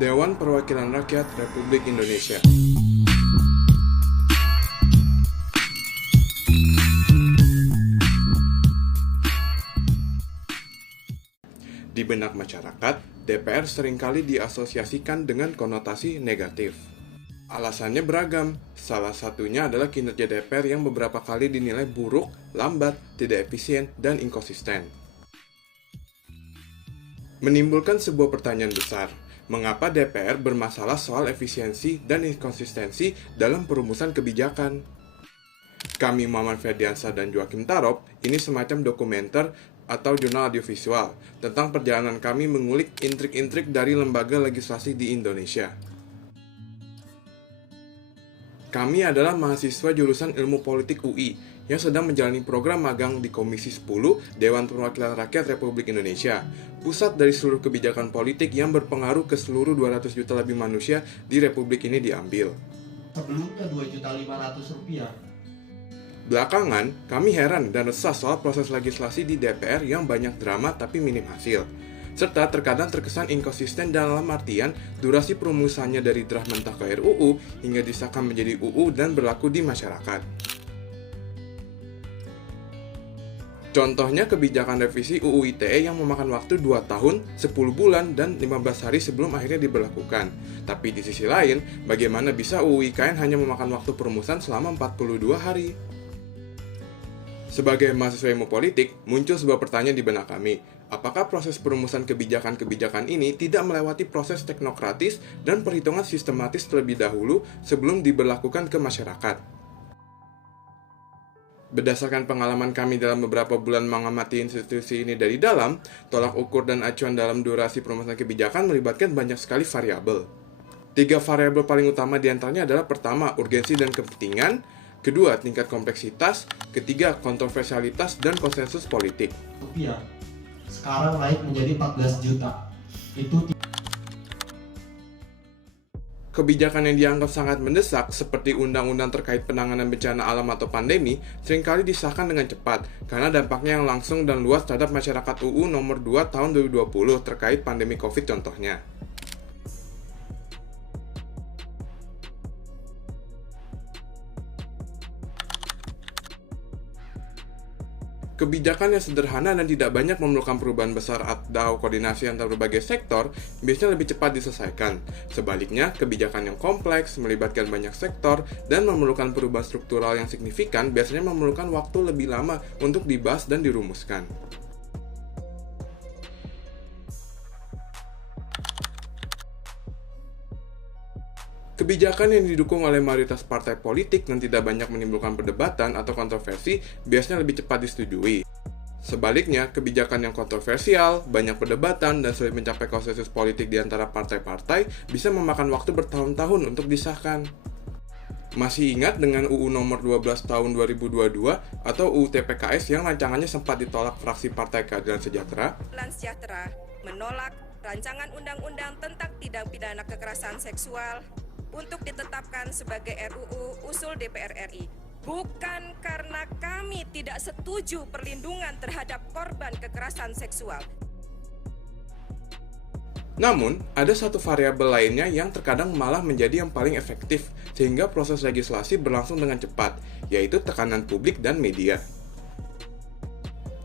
Dewan Perwakilan Rakyat Republik Indonesia. Di benak masyarakat, DPR seringkali diasosiasikan dengan konotasi negatif. Alasannya beragam, salah satunya adalah kinerja DPR yang beberapa kali dinilai buruk, lambat, tidak efisien, dan inkonsisten. Menimbulkan sebuah pertanyaan besar, mengapa DPR bermasalah soal efisiensi dan inkonsistensi dalam perumusan kebijakan? Kami Muhammad Ferdiansyah dan Joachim Tarop, ini semacam dokumenter atau jurnal audiovisual tentang perjalanan kami mengulik intrik-intrik dari lembaga legislasi di Indonesia. Kami adalah mahasiswa jurusan Ilmu Politik UI yang sedang menjalani program magang di Komisi 10 Dewan Perwakilan Rakyat Republik Indonesia, pusat dari seluruh kebijakan politik yang berpengaruh ke seluruh 200 juta lebih manusia di Republik ini diambil. Sebelumnya Rp2.500.000. Belakangan, kami heran dan resah soal proses legislasi di DPR yang banyak drama tapi minim hasil, serta terkadang terkesan inkonsisten dalam artian durasi perumusannya dari draft mentah ke RUU hingga disahkan menjadi UU dan berlaku di masyarakat. Contohnya kebijakan revisi UU ITE yang memakan waktu 2 tahun, 10 bulan, dan 15 hari sebelum akhirnya diberlakukan. Tapi di sisi lain, bagaimana bisa UU IKN hanya memakan waktu perumusan selama 42 hari? Sebagai mahasiswa ilmu politik, muncul sebuah pertanyaan di benak kami. Apakah proses perumusan kebijakan-kebijakan ini tidak melewati proses teknokratis dan perhitungan sistematis terlebih dahulu sebelum diberlakukan ke masyarakat? Berdasarkan pengalaman kami dalam beberapa bulan mengamati institusi ini dari dalam, tolak ukur dan acuan dalam durasi perumusan kebijakan melibatkan banyak sekali variabel. 3 variabel paling utama diantaranya adalah pertama, urgensi dan kepentingan, kedua, tingkat kompleksitas, ketiga, kontroversialitas dan konsensus politik. Rupiah sekarang naik menjadi 14 juta. Kebijakan yang dianggap sangat mendesak, seperti undang-undang terkait penanganan bencana alam atau pandemi, seringkali disahkan dengan cepat, karena dampaknya yang langsung dan luas terhadap masyarakat. UU nomor 2 tahun 2020 terkait pandemi COVID contohnya. Kebijakan yang sederhana dan tidak banyak memerlukan perubahan besar atau koordinasi antar berbagai sektor biasanya lebih cepat diselesaikan. Sebaliknya, kebijakan yang kompleks, melibatkan banyak sektor, dan memerlukan perubahan struktural yang signifikan biasanya memerlukan waktu lebih lama untuk dibahas dan dirumuskan. Kebijakan yang didukung oleh mayoritas partai politik dan tidak banyak menimbulkan perdebatan atau kontroversi biasanya lebih cepat disetujui. Sebaliknya, kebijakan yang kontroversial, banyak perdebatan, dan sulit mencapai konsensus politik di antara partai-partai bisa memakan waktu bertahun-tahun untuk disahkan. Masih ingat dengan UU nomor 12 tahun 2022 atau UU TPKS yang rancangannya sempat ditolak fraksi Partai Keadilan Sejahtera? Keadilan Sejahtera menolak rancangan undang-undang tentang tindak pidana kekerasan seksual untuk ditetapkan sebagai RUU usul DPR RI. Bukan karena kami tidak setuju perlindungan terhadap korban kekerasan seksual. Namun, ada satu variabel lainnya yang terkadang malah menjadi yang paling efektif sehingga proses legislasi berlangsung dengan cepat, yaitu tekanan publik dan media.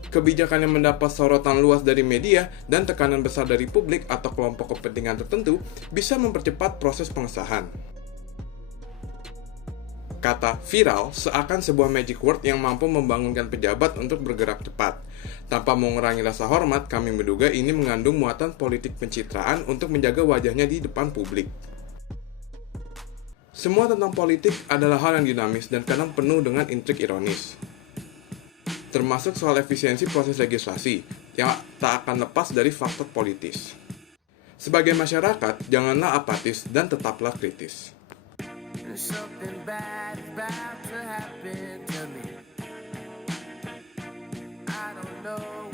Kebijakan yang mendapat sorotan luas dari media dan tekanan besar dari publik atau kelompok kepentingan tertentu bisa mempercepat proses pengesahan. Kata viral seakan sebuah magic word yang mampu membangunkan pejabat untuk bergerak cepat. Tanpa mengurangi rasa hormat, kami menduga ini mengandung muatan politik pencitraan untuk menjaga wajahnya di depan publik. Semua tentang politik adalah hal yang dinamis dan kadang penuh dengan intrik ironis. Termasuk soal efisiensi proses legislasi, yang tak akan lepas dari faktor politis. Sebagai masyarakat, janganlah apatis dan tetaplah kritis. I don't know